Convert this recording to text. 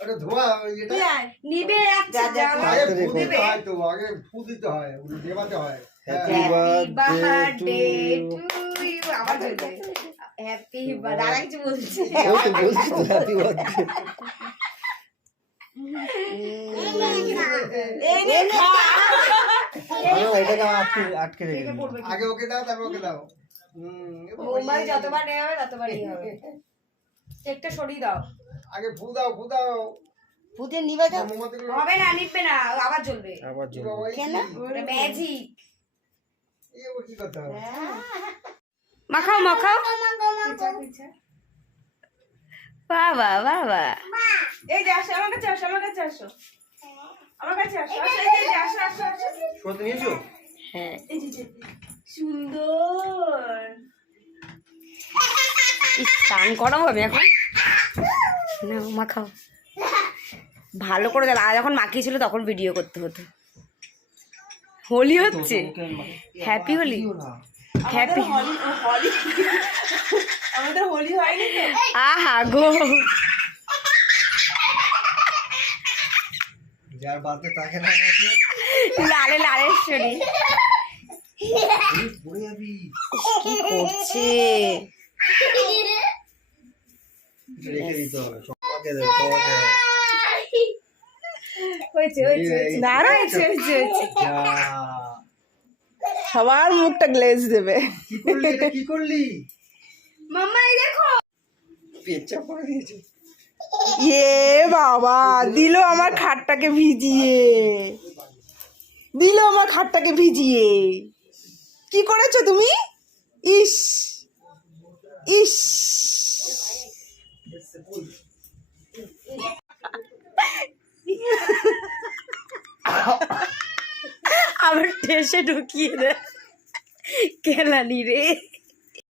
ওটা ধোয়া এটা নিবে যাচ্ছে তো আগে ফু দিতে হয় দেওয়াতে হয়। হ্যাপি বার্থডে টু ইউ আবার জ্বলবে হ্যাপি বার্থডে আর কিছু বলছে ওই তো বলছি তো হ্যাপি বার্থডে এটাকে আটকে রেখে আগে ওকে দাও তারপর ওকে দাও। মোমবাতি যতবার নেওয়া হবে ততবারই হবে একটা সরিয়ে দাও আগে ফু দাও ফুটে নিবে তো মোমবাতিগুলো হবে না নিবে না আবার জ্বলবে আবার জ্বলবে কেন ম্যাজিক এই কি করতে হবে? মাখাও বাবা বাবা এই যে আসো আমার কাছে আসো আমার কাছে আসো আমার কাছে আসো আসো এই যে আসো আসো আসো সত্যি নিয়েছো? হ্যাঁ এই যে সুন্দর স্নান করাবো আমি এখন না মাখাও ভালো করে দেখ যখন মাখিয়েছিল তখন ভিডিও করতে হতো হোলি হচ্ছে হ্যাপি হোলি হ্যাপি আমাদের হোলি হয়নি তো আহা গো যার বাদে তাকে না লালে লালেশ্বরী পড়ে যাবি কি করছে রেখে দিতে হবে সবাইকে দেবো সবাইকে হয়েছে দাঁড়া হয়েছে সবার মুখটা গ্লেজ দেবে কি করলি এটা কি করলি মাম্মা এই দেখো পেচ্চা পড়ে দিয়েছে এ বাবা দিল আমার খাটটাকে ভিজিয়ে কি করেছো তুমি ইস ইস আবার ঠেসে ঢুকিয়ে দেয় কেলানি রে